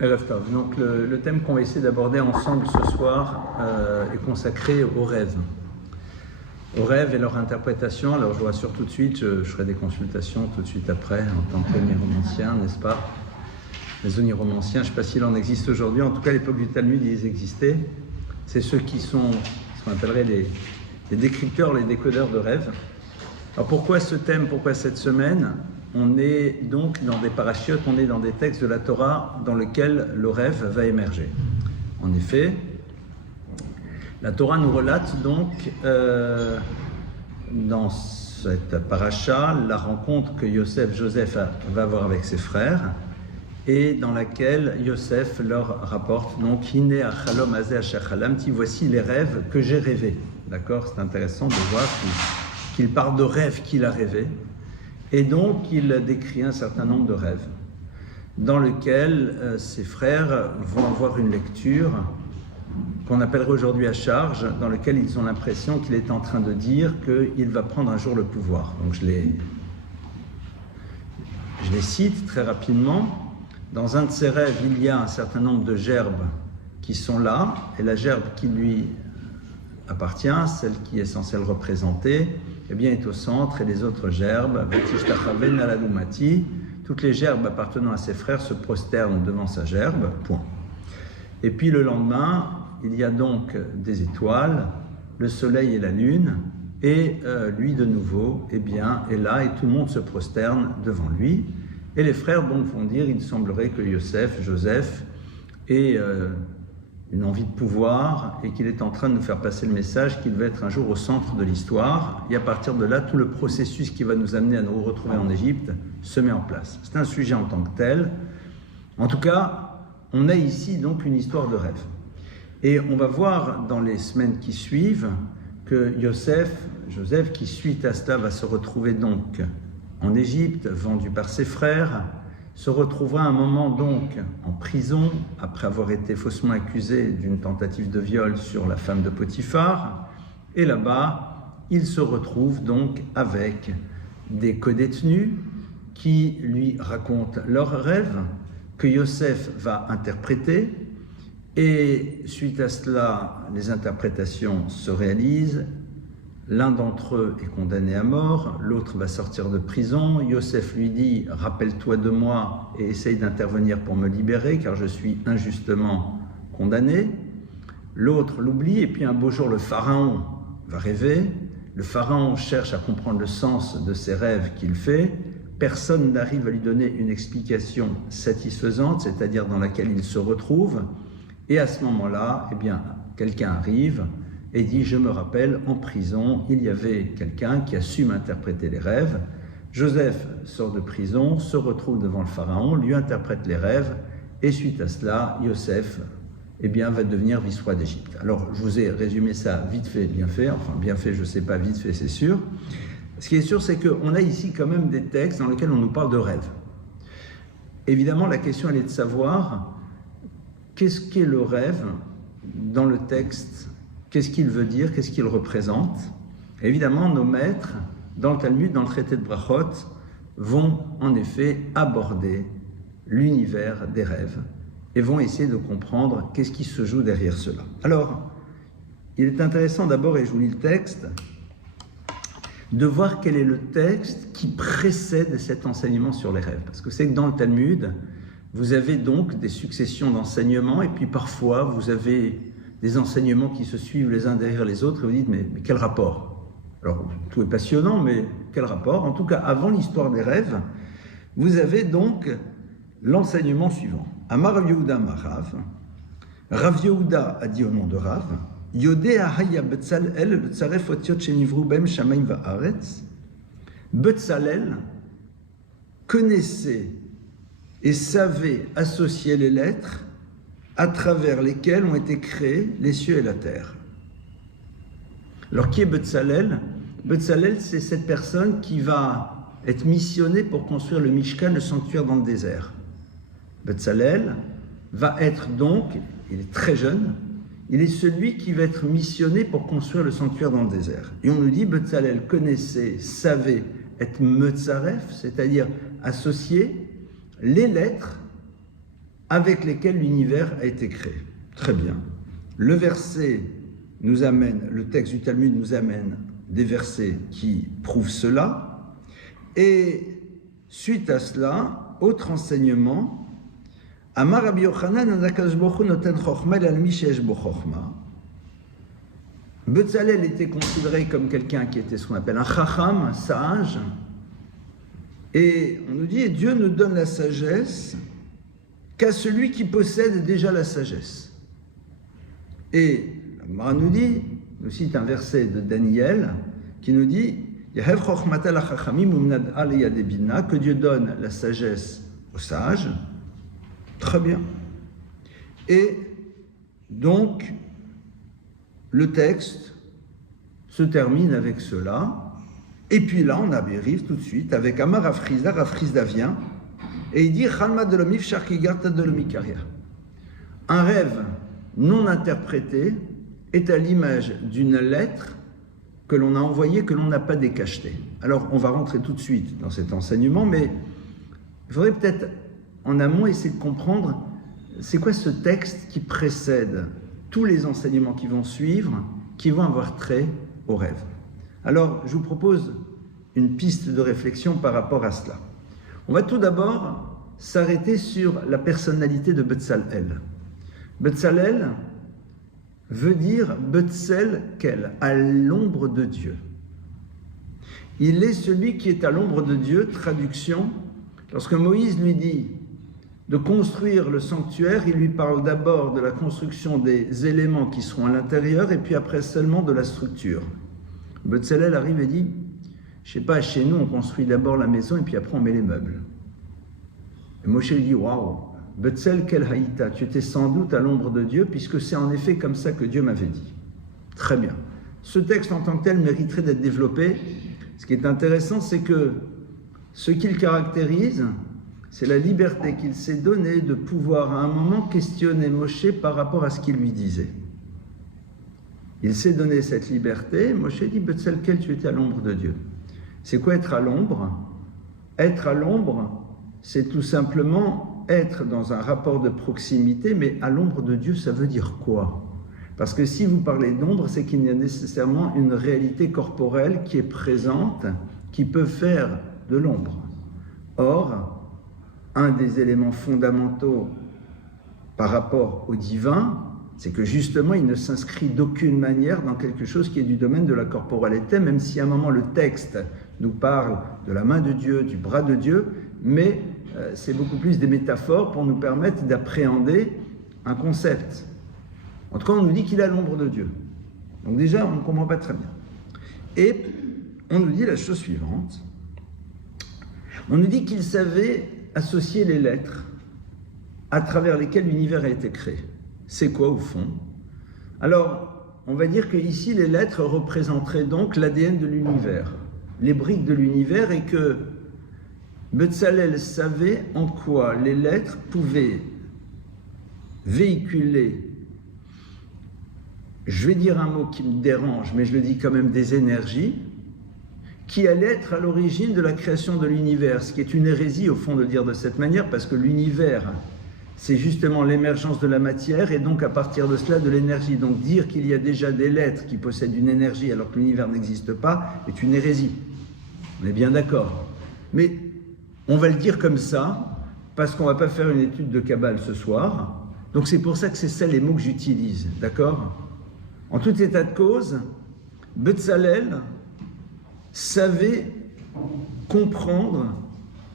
Erev Tov. Donc le thème qu'on va essayer d'aborder ensemble ce soir est consacré aux rêves. Aux rêves et leur interprétation. Alors je vous rassure tout de suite, je ferai des consultations tout de suite après en tant qu'oniromancien, n'est-ce pas? Les oniromanciens, je ne sais pas s'il en existe aujourd'hui, en tout cas à l'époque du Talmud, ils existaient. C'est ceux qui sont ce qu'on appellerait les décrypteurs, les décodeurs de rêves. Alors pourquoi ce thème, pourquoi cette semaine? On est donc dans des parachutes, on est dans des textes de la Torah dans lesquels le rêve va émerger. En effet, la Torah nous relate donc dans cette paracha la rencontre que Joseph va avoir avec ses frères et dans laquelle Yosef leur rapporte donc Hine achalom azeh ashachalamti, voici les rêves que j'ai rêvés. D'accord, c'est intéressant de voir qu'il parle de rêves qu'il a rêvés. Et donc, il décrit un certain nombre de rêves dans lesquels ses frères vont avoir une lecture qu'on appellerait aujourd'hui à charge, dans lequel ils ont l'impression qu'il est en train de dire qu'il va prendre un jour le pouvoir. Donc, je les cite très rapidement. Dans un de ses rêves, il y a un certain nombre de gerbes qui sont là, et la gerbe qui lui appartient, celle qui est censée le représenter, eh bien, est au centre, et les autres gerbes, toutes les gerbes appartenant à ses frères se prosternent devant sa gerbe, point. Et puis le lendemain, il y a donc des étoiles, le soleil et la lune, et lui de nouveau, eh bien, est là, et tout le monde se prosterne devant lui. Et les frères donc vont dire, il semblerait que Joseph, ait une envie de pouvoir et qu'il est en train de nous faire passer le message qu'il va être un jour au centre de l'histoire. Et à partir de là, tout le processus qui va nous amener à nous retrouver en Égypte se met en place. C'est un sujet en tant que tel. En tout cas, on a ici donc une histoire de rêve. Et on va voir dans les semaines qui suivent que Joseph, qui suite à cela va se retrouver donc en Égypte, vendu par ses frères, se retrouvera un moment donc en prison, après avoir été faussement accusé d'une tentative de viol sur la femme de Potiphar. Et là-bas, il se retrouve donc avec des codétenus qui lui racontent leurs rêves, que Yosef va interpréter. Et suite à cela, les interprétations se réalisent. L'un d'entre eux est condamné à mort, l'autre va sortir de prison. Yosef lui dit « Rappelle-toi de moi et essaye d'intervenir pour me libérer, car je suis injustement condamné. » L'autre l'oublie, et puis un beau jour, le pharaon va rêver. Le pharaon cherche à comprendre le sens de ses rêves qu'il fait. Personne n'arrive à lui donner une explication satisfaisante, c'est-à-dire dans laquelle il se retrouve. Et à ce moment-là, eh bien, quelqu'un arrive et dit « Je me rappelle, en prison, il y avait quelqu'un qui a su m'interpréter les rêves. » Joseph sort de prison, se retrouve devant le pharaon, lui interprète les rêves, et suite à cela, Yosef eh bien, va devenir vice-roi d'Égypte. Alors, je vous ai résumé ça vite fait, bien fait. Enfin, bien fait, je ne sais pas, vite fait, c'est sûr. Ce qui est sûr, c'est qu'on a ici quand même des textes dans lesquels on nous parle de rêves. Évidemment, la question, elle est de savoir qu'est-ce qu'est le rêve dans le texte. Qu'est-ce qu'il veut dire? Qu'est-ce qu'il représente? Évidemment, nos maîtres, dans le Talmud, dans le traité de Brachot, vont en effet aborder l'univers des rêves et vont essayer de comprendre qu'est-ce qui se joue derrière cela. Alors, il est intéressant d'abord, et je vous lis le texte, de voir quel est le texte qui précède cet enseignement sur les rêves. Parce que c'est que dans le Talmud, vous avez donc des successions d'enseignements, et puis parfois, vous avez des enseignements qui se suivent les uns derrière les autres, et vous dites, mais quel rapport? Alors, tout est passionnant, mais quel rapport? En tout cas, avant l'histoire des rêves, vous avez donc l'enseignement suivant. Amar Rav Yehuda Marav, Rav Yehuda a dit au nom de Rav, Yodea haya Betzalel l'tzaref otiot shenivru bem shamayim va'aretz. Betzalel connaissait et savait associer les lettres à travers lesquels ont été créés les cieux et la terre. Alors, qui est Betzalel? Betzalel, c'est cette personne qui va être missionnée pour construire le Mishkan, le sanctuaire dans le désert. Betzalel va être donc, il est très jeune, il est celui qui va être missionné pour construire le sanctuaire dans le désert. Et on nous dit, Betzalel connaissait, savait être Metzaref, c'est-à-dire associer les lettres avec lesquels l'univers a été créé. Très bien. Le verset nous amène, le texte du Talmud nous amène des versets qui prouvent cela. Et suite à cela, autre enseignement, Amar Rabbi Yochanan Akadosh Baruch Hu noten chochma al mi sheyesh bo chochma. Betzalel était considéré comme quelqu'un qui était ce qu'on appelle un chacham, un sage. Et on nous dit, Dieu ne donne la sagesse qu'à celui qui possède déjà la sagesse. Et la Gemara nous dit, nous cite un verset de Daniel qui nous dit que Dieu donne la sagesse aux sages. Très bien. Et donc, le texte se termine avec cela. Et puis là, on arrive tout de suite avec Amar Rafrizda vient et il dit un rêve non interprété est à l'image d'une lettre que l'on a envoyée, que l'on n'a pas décachetée. Alors, on va rentrer tout de suite dans cet enseignement, mais il faudrait peut-être en amont essayer de comprendre c'est quoi ce texte qui précède tous les enseignements qui vont suivre, qui vont avoir trait au rêve. Alors, je vous propose une piste de réflexion par rapport à cela. On va tout d'abord s'arrêter sur la personnalité de Betzalel. Betzalel veut dire Betzel Kel, à l'ombre de Dieu. Il est celui qui est à l'ombre de Dieu, traduction, lorsque Moïse lui dit de construire le sanctuaire, il lui parle d'abord de la construction des éléments qui seront à l'intérieur et puis après seulement de la structure. Betzalel arrive et dit, je sais pas, chez nous on construit d'abord la maison et puis après on met les meubles. Et Moshe lui dit, waouh, Betzel Kel Haïta, tu étais sans doute à l'ombre de Dieu puisque c'est en effet comme ça que Dieu m'avait dit. Très bien. Ce texte en tant que tel mériterait d'être développé. Ce qui est intéressant, c'est que ce qu'il caractérise, c'est la liberté qu'il s'est donnée de pouvoir à un moment questionner Moshe par rapport à ce qu'il lui disait. Il s'est donné cette liberté. Moshe dit, Betzel Kel, tu étais à l'ombre de Dieu. C'est quoi être à l'ombre? Être à l'ombre, c'est tout simplement être dans un rapport de proximité, mais à l'ombre de Dieu, ça veut dire quoi? Parce que si vous parlez d'ombre, c'est qu'il y a nécessairement une réalité corporelle qui est présente, qui peut faire de l'ombre. Or, un des éléments fondamentaux par rapport au divin, c'est que justement, il ne s'inscrit d'aucune manière dans quelque chose qui est du domaine de la corporalité, même si à un moment le texte nous parle de la main de Dieu, du bras de Dieu, mais c'est beaucoup plus des métaphores pour nous permettre d'appréhender un concept. En tout cas, on nous dit qu'il est à l'ombre de Dieu. Donc déjà, on ne comprend pas très bien. Et on nous dit la chose suivante. On nous dit qu'il savait associer les lettres à travers lesquelles l'univers a été créé. C'est quoi au fond? Alors, on va dire que ici les lettres représenteraient donc l'ADN de l'univers, les briques de l'univers, et que Betzalel savait en quoi les lettres pouvaient véhiculer, je vais dire un mot qui me dérange, mais je le dis quand même, des énergies, qui allaient être à l'origine de la création de l'univers, ce qui est une hérésie au fond de le dire de cette manière, parce que l'univers, c'est justement l'émergence de la matière, et donc à partir de cela, de l'énergie. Donc dire qu'il y a déjà des lettres qui possèdent une énergie alors que l'univers n'existe pas, est une hérésie. On est bien d'accord. Mais on va le dire comme ça, parce qu'on ne va pas faire une étude de Kabbale ce soir. Donc c'est pour ça que c'est ça les mots que j'utilise, d'accord? En tout état de cause, Betzalel savait comprendre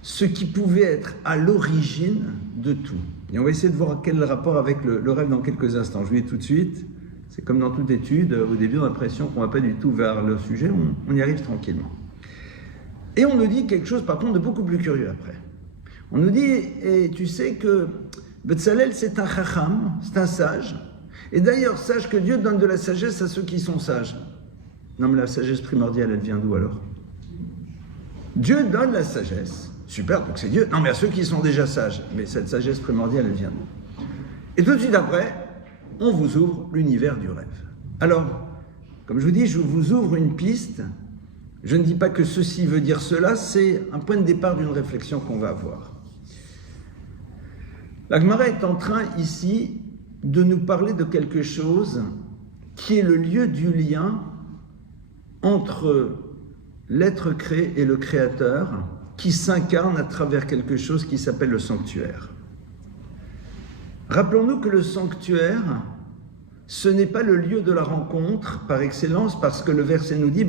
ce qui pouvait être à l'origine de tout. Et on va essayer de voir quel est le rapport avec le rêve dans quelques instants. Je vous dis tout de suite, c'est comme dans toute étude, au début on a l'impression qu'on ne va pas du tout vers le sujet, on y arrive tranquillement. Et on nous dit quelque chose par contre de beaucoup plus curieux après. On nous dit, et tu sais que Betzalel c'est un chacham, c'est un sage, et d'ailleurs sache que Dieu donne de la sagesse à ceux qui sont sages. Non mais la sagesse primordiale, elle vient d'où alors? Dieu donne la sagesse, super, donc c'est Dieu. Non mais à ceux qui sont déjà sages, mais cette sagesse primordiale, elle vient d'où? Et tout de suite après, on vous ouvre l'univers du rêve. Alors, comme je vous dis, je vous ouvre une piste. Je ne dis pas que ceci veut dire cela, c'est un point de départ d'une réflexion qu'on va avoir. La Gemara est en train ici de nous parler de quelque chose qui est le lieu du lien entre l'être créé et le créateur, qui s'incarne à travers quelque chose qui s'appelle le sanctuaire. Rappelons-nous que le sanctuaire, ce n'est pas le lieu de la rencontre par excellence, parce que le verset nous dit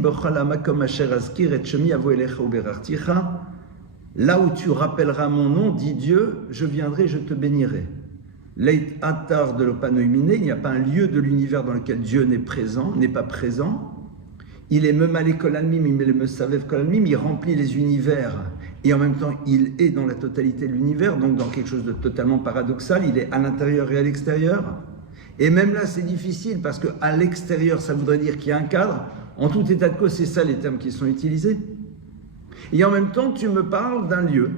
là où tu rappelleras mon nom, dit Dieu, je viendrai, je te bénirai. Leit atar de l'opanoïminé, il n'y a pas un lieu de l'univers dans lequel Dieu n'est pas présent. Il est memalé kolalmim, il est mesavev kolalmim, il remplit les univers et en même temps il est dans la totalité de l'univers, donc dans quelque chose de totalement paradoxal, il est à l'intérieur et à l'extérieur. Et même là c'est difficile parce qu'à l'extérieur ça voudrait dire qu'il y a un cadre. En tout état de cause, c'est ça les termes qui sont utilisés. Et en même temps tu me parles d'un lieu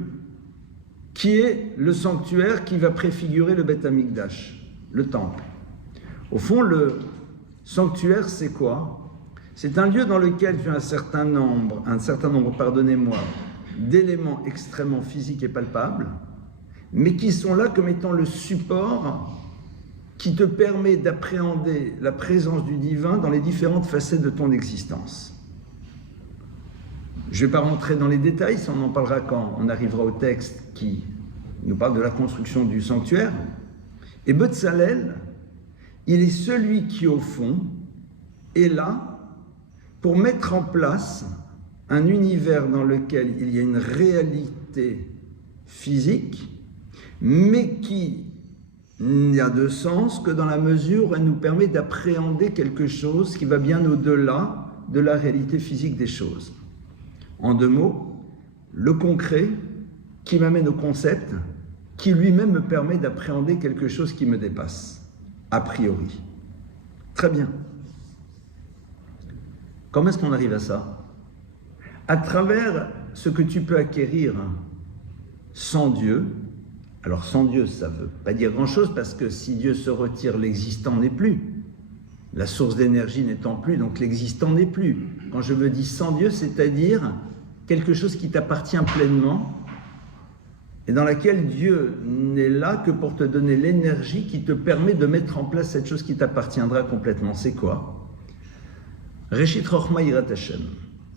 qui est le sanctuaire qui va préfigurer le Beth Amikdash, le temple. Au fond, le sanctuaire, c'est quoi? C'est un lieu dans lequel tu as un certain nombre, pardonnez-moi, d'éléments extrêmement physiques et palpables, mais qui sont là comme étant le support qui te permet d'appréhender la présence du divin dans les différentes facettes de ton existence. Je ne vais pas rentrer dans les détails, ça on en parlera quand on arrivera au texte qui nous parle de la construction du sanctuaire. Et Betzalel, il est celui qui au fond est là pour mettre en place un univers dans lequel il y a une réalité physique, mais qui n'a de sens que dans la mesure où elle nous permet d'appréhender quelque chose qui va bien au-delà de la réalité physique des choses. En deux mots, le concret qui m'amène au concept, qui lui-même me permet d'appréhender quelque chose qui me dépasse, a priori. Très bien. Comment est-ce qu'on arrive à ça? À travers ce que tu peux acquérir sans Dieu. Alors sans Dieu, ça ne veut pas dire grand-chose, parce que si Dieu se retire, l'existant n'est plus. La source d'énergie n'étant plus, donc l'existant n'est plus. Quand je veux dire sans Dieu, c'est-à-dire quelque chose qui t'appartient pleinement et dans laquelle Dieu n'est là que pour te donner l'énergie qui te permet de mettre en place cette chose qui t'appartiendra complètement. C'est quoi? Reshit Chochma Yirat Hashem.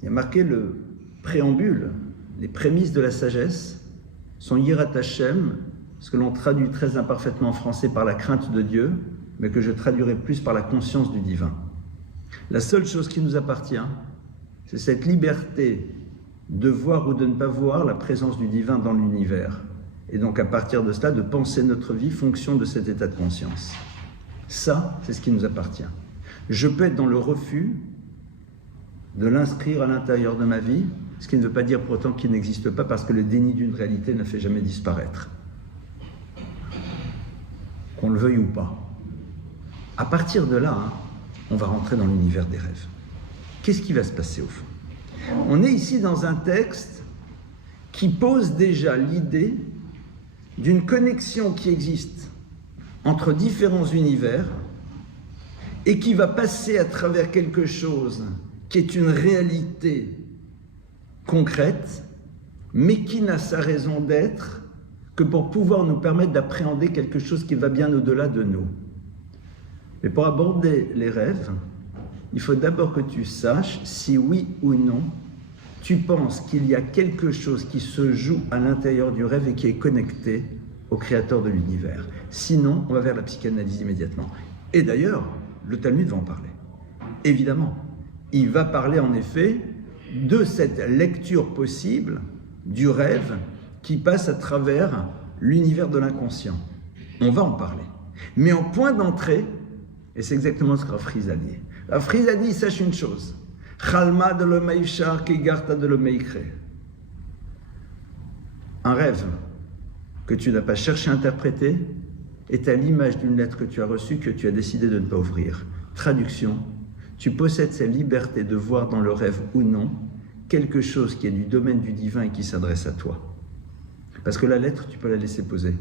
Il y a marqué le préambule, les prémices de la sagesse sont Yirat Hashem, ce que l'on traduit très imparfaitement en français par la crainte de Dieu, mais que je traduirai plus par la conscience du divin. La seule chose qui nous appartient, c'est cette liberté de voir ou de ne pas voir la présence du divin dans l'univers. Et donc à partir de cela, de penser notre vie fonction de cet état de conscience. Ça, c'est ce qui nous appartient. Je peux être dans le refus de l'inscrire à l'intérieur de ma vie, ce qui ne veut pas dire pour autant qu'il n'existe pas, parce que le déni d'une réalité ne fait jamais disparaître. Qu'on le veuille ou pas. À partir de là, on va rentrer dans l'univers des rêves. Qu'est-ce qui va se passer au fond? On est ici dans un texte qui pose déjà l'idée d'une connexion qui existe entre différents univers et qui va passer à travers quelque chose qui est une réalité concrète, mais qui n'a sa raison d'être que pour pouvoir nous permettre d'appréhender quelque chose qui va bien au-delà de nous. Mais pour aborder les rêves, il faut d'abord que tu saches si oui ou non tu penses qu'il y a quelque chose qui se joue à l'intérieur du rêve et qui est connecté au créateur de l'univers. Sinon, on va vers la psychanalyse immédiatement. Et d'ailleurs, le Talmud va en parler. Évidemment, il va parler en effet de cette lecture possible du rêve qui passe à travers l'univers de l'inconscient. On va en parler. Mais en point d'entrée, et c'est exactement ce que Rav Frizal dit. Rav Frizal dit, sache une chose. Chalma de lo meishar kegarta de lo meikre. Un rêve que tu n'as pas cherché à interpréter est à l'image d'une lettre que tu as reçue que tu as décidé de ne pas ouvrir. Traduction, tu possèdes cette liberté de voir dans le rêve ou non quelque chose qui est du domaine du divin et qui s'adresse à toi. Parce que la lettre, tu peux la laisser poser.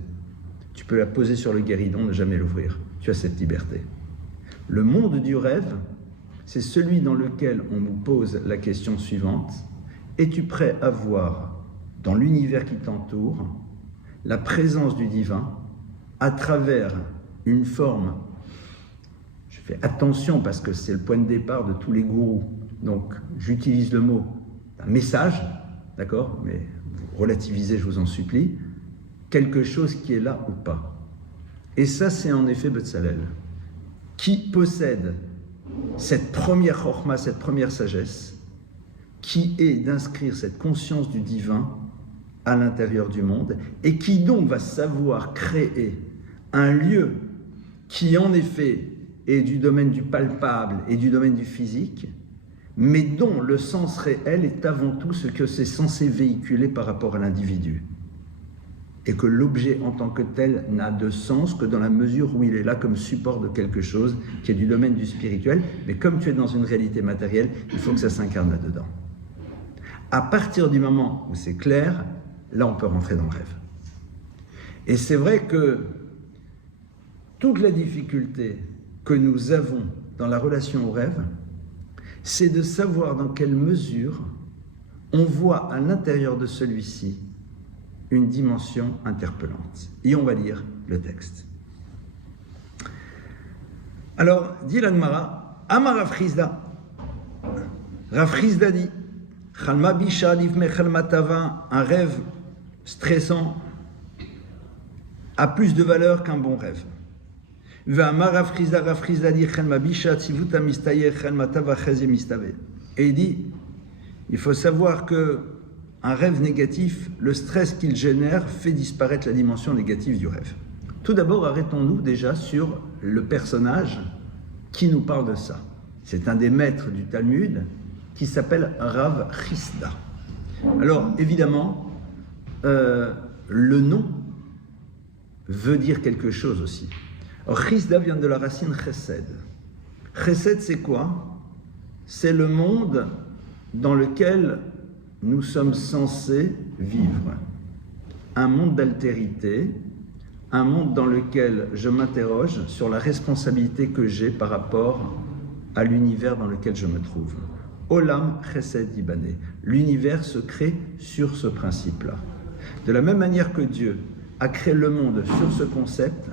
Tu peux la poser sur le guéridon, ne jamais l'ouvrir. Tu as cette liberté. Le monde du rêve, c'est celui dans lequel on nous pose la question suivante. Es-tu prêt à voir dans l'univers qui t'entoure la présence du divin à travers une forme, je fais attention parce que c'est le point de départ de tous les gourous, donc j'utilise le mot un message, d'accord, mais relativisez, je vous en supplie, quelque chose qui est là ou pas. Et ça, c'est en effet Betzalel, qui possède cette première chorma, cette première sagesse, qui est d'inscrire cette conscience du divin à l'intérieur du monde, et qui donc va savoir créer un lieu qui en effet est du domaine du palpable et du domaine du physique, mais dont le sens réel est avant tout ce que c'est censé véhiculer par rapport à l'individu. Et que l'objet en tant que tel n'a de sens que dans la mesure où il est là comme support de quelque chose qui est du domaine du spirituel, mais comme tu es dans une réalité matérielle, il faut que ça s'incarne là-dedans. À partir du moment où c'est clair, là on peut rentrer dans le rêve. Et c'est vrai que toute la difficulté que nous avons dans la relation au rêve, c'est de savoir dans quelle mesure on voit à l'intérieur de celui-ci une dimension interpellante. Et on va lire le texte. Alors, dit l'Agmara, Amar Rav Chizda. Rav Chizda dit, Chalma bisha livme chalma tava, un rêve stressant a plus de valeur qu'un bon rêve. Et il dit, il faut savoir que un rêve négatif, le stress qu'il génère fait disparaître la dimension négative du rêve. Tout d'abord, arrêtons-nous déjà sur le personnage qui nous parle de ça. C'est un des maîtres du Talmud qui s'appelle Rav Chizda. Alors, évidemment, le nom veut dire quelque chose aussi. Chizda vient de la racine chesed. Chesed, c'est quoi? C'est le monde dans lequel nous sommes censés vivre. Un monde d'altérité, un monde dans lequel je m'interroge sur la responsabilité que j'ai par rapport à l'univers dans lequel je me trouve. Olam Chesed Ibané. L'univers se crée sur ce principe-là. De la même manière que Dieu a créé le monde sur ce concept,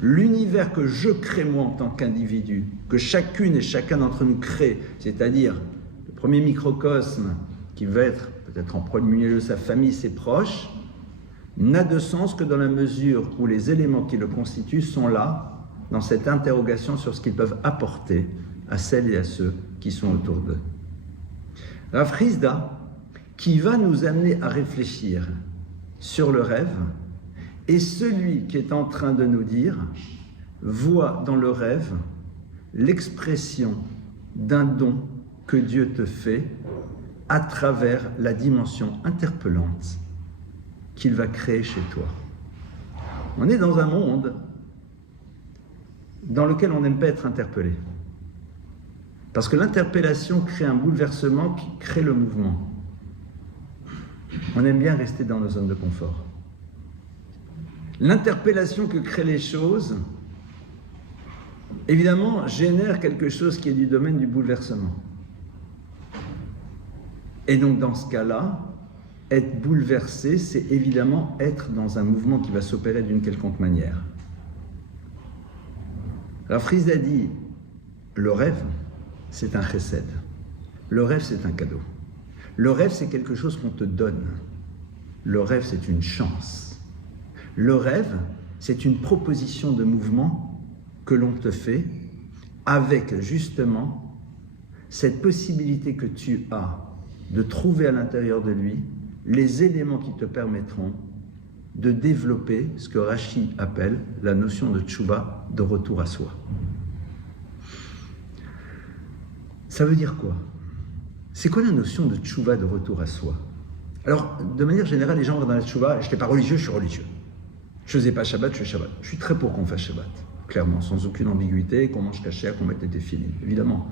l'univers que je crée moi en tant qu'individu, que chacune et chacun d'entre nous crée, c'est-à-dire le premier microcosme qui va être peut-être en premier lieu sa famille, ses proches, n'a de sens que dans la mesure où les éléments qui le constituent sont là, dans cette interrogation sur ce qu'ils peuvent apporter à celles et à ceux qui sont autour d'eux. Rav Chizda, qui va nous amener à réfléchir sur le rêve, est celui qui est en train de nous dire, vois dans le rêve l'expression d'un don que Dieu te fait à travers la dimension interpellante qu'il va créer chez toi. On est dans un monde dans lequel on n'aime pas être interpellé. Parce que l'interpellation crée un bouleversement qui crée le mouvement. On aime bien rester dans nos zones de confort. L'interpellation que créent les choses, évidemment, génère quelque chose qui est du domaine du bouleversement. Et donc, dans ce cas-là, être bouleversé, c'est évidemment être dans un mouvement qui va s'opérer d'une quelconque manière. Rav Chizda dit, le rêve, c'est un chesed. Le rêve, c'est un cadeau. Le rêve, c'est quelque chose qu'on te donne. Le rêve, c'est une chance. Le rêve, c'est une proposition de mouvement que l'on te fait avec justement cette possibilité que tu as de trouver à l'intérieur de lui les éléments qui te permettront de développer ce que Rashi appelle la notion de tchouva, de retour à soi. Ça veut dire quoi? C'est quoi la notion de tchouva, de retour à soi? Alors, de manière générale, les gens vont dans la tchouva, je n'étais pas religieux, je suis religieux. Je ne faisais pas Shabbat, je fais Shabbat. Je suis très pour qu'on fasse Shabbat, clairement, sans aucune ambiguïté, qu'on mange caché, qu'on mette des téfilines, évidemment.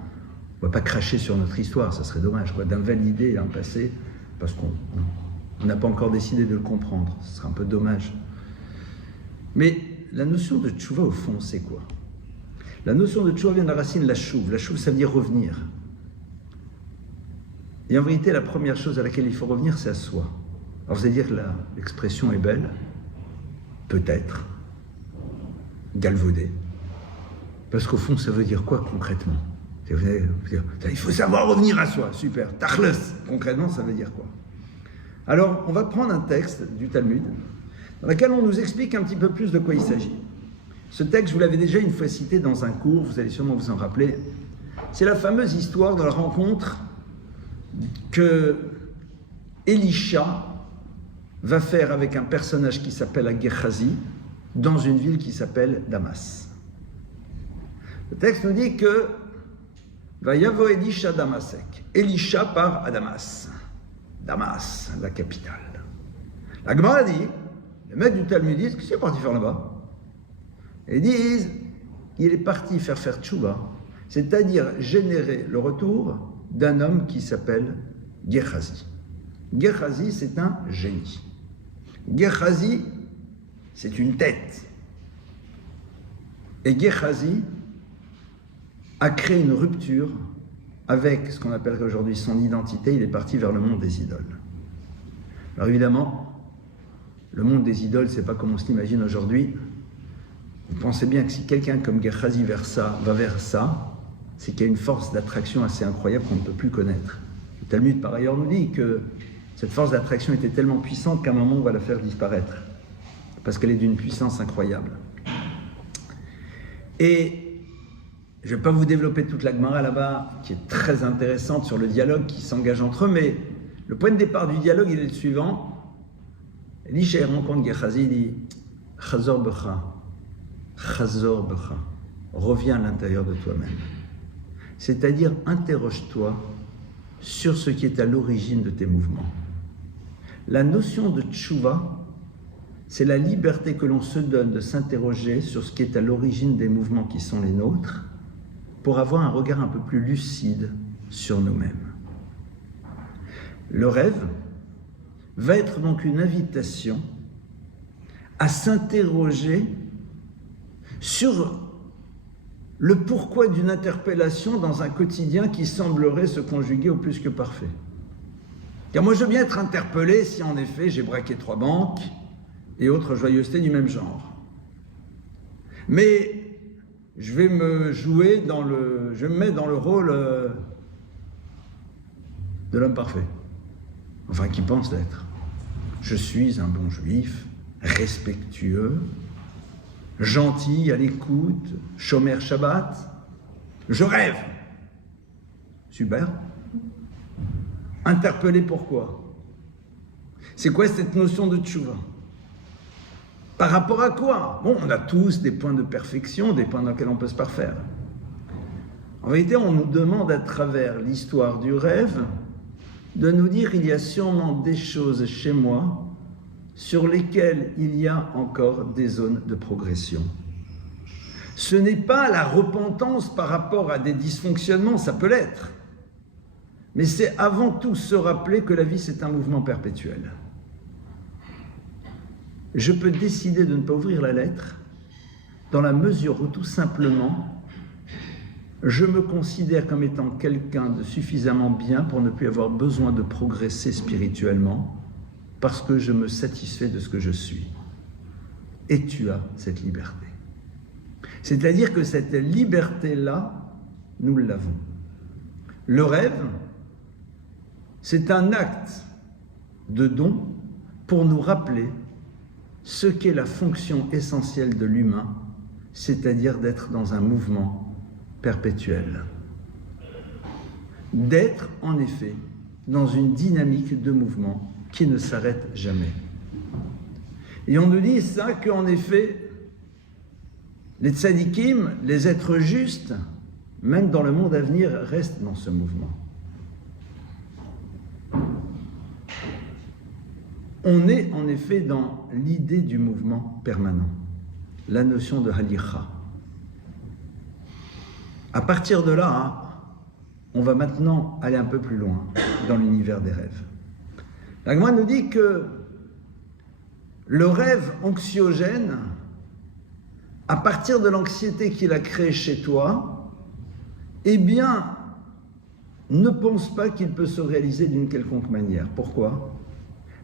On ne va pas cracher sur notre histoire, ça serait dommage, d'invalider un passé parce qu'on n'a pas encore décidé de le comprendre. Ce serait un peu dommage. Mais la notion de tchouva, au fond, c'est quoi? La notion de tchouva vient de la racine la chouv. La chouv, ça veut dire revenir. Et en vérité, la première chose à laquelle il faut revenir, c'est à soi. Alors vous allez dire que l'expression est belle, peut-être. galvaudé. Parce qu'au fond, ça veut dire quoi concrètement? Il faut savoir revenir à soi, super. Tachles, concrètement, ça veut dire quoi? Alors, on va prendre un texte du Talmud, dans lequel on nous explique un petit peu plus de quoi il s'agit. Ce texte, je vous l'avais déjà une fois cité dans un cours, vous allez sûrement vous en rappeler. C'est la fameuse histoire de la rencontre que Elisha va faire avec un personnage qui s'appelle Gehazi dans une ville qui s'appelle Damas. Le texte nous dit que Vayavo Elisha Damasek. Elisha part à Damas. Damas, la capitale. La Gemara dit, les maîtres du Talmud disent, qu'est-ce qu'il est parti faire là-bas? Ils disent, il est parti faire tchouva, c'est-à-dire générer le retour d'un homme qui s'appelle Gehazi. Gehazi, c'est un génie. Gehazi, c'est une tête. Et Gehazi a créé une rupture avec ce qu'on appellerait aujourd'hui son identité. Il est parti vers le monde des idoles. Alors évidemment, le monde des idoles, c'est pas comme on se l'imagine aujourd'hui. Vous pensez bien que si quelqu'un comme Gehazi va vers ça, c'est qu'il y a une force d'attraction assez incroyable qu'on ne peut plus connaître. Le Talmud, par ailleurs, nous dit que cette force d'attraction était tellement puissante qu'à un moment, on va la faire disparaître. Parce qu'elle est d'une puissance incroyable. Et je ne vais pas vous développer toute la Gemara là-bas, qui est très intéressante sur le dialogue qui s'engage entre eux, mais le point de départ du dialogue, il est le suivant. Elisha rencontre Gehazi, il dit « Chazor becha, reviens à l'intérieur de toi-même. » C'est-à-dire, interroge-toi sur ce qui est à l'origine de tes mouvements. La notion de tchouva, c'est la liberté que l'on se donne de s'interroger sur ce qui est à l'origine des mouvements qui sont les nôtres, pour avoir un regard un peu plus lucide sur nous-mêmes. Le rêve va être donc une invitation à s'interroger sur le pourquoi d'une interpellation dans un quotidien qui semblerait se conjuguer au plus que parfait. Car moi je veux bien être interpellé si en effet j'ai braqué 3 banques et autres joyeusetés du même genre. Mais je vais me mettre dans le rôle de l'homme parfait. Enfin, qui pense l'être. Je suis un bon juif, respectueux, gentil, à l'écoute, shomer Shabbat. Je rêve. Super. Interpellé pourquoi? C'est quoi cette notion de tchouva? Par rapport à quoi? Bon, on a tous des points de perfection, des points dans lesquels on peut se parfaire. En vérité, on nous demande à travers l'histoire du rêve de nous dire il y a sûrement des choses chez moi sur lesquelles il y a encore des zones de progression. Ce n'est pas la repentance par rapport à des dysfonctionnements, ça peut l'être. Mais c'est avant tout se rappeler que la vie, c'est un mouvement perpétuel. Je peux décider de ne pas ouvrir la lettre dans la mesure où tout simplement je me considère comme étant quelqu'un de suffisamment bien pour ne plus avoir besoin de progresser spirituellement parce que je me satisfais de ce que je suis. Et tu as cette liberté. C'est-à-dire que cette liberté-là, nous l'avons. Le rêve, c'est un acte de don pour nous rappeler ce qu'est la fonction essentielle de l'humain, c'est-à-dire d'être dans un mouvement perpétuel. D'être, en effet, dans une dynamique de mouvement qui ne s'arrête jamais. Et on nous dit ça qu'en effet, les tzadikim, les êtres justes, même dans le monde à venir, restent dans ce mouvement. On est en effet dans l'idée du mouvement permanent, la notion de halicha. À partir de là, on va maintenant aller un peu plus loin dans l'univers des rêves. La Gemara nous dit que le rêve anxiogène, à partir de l'anxiété qu'il a créée chez toi, eh bien, ne pense pas qu'il peut se réaliser d'une quelconque manière. Pourquoi ?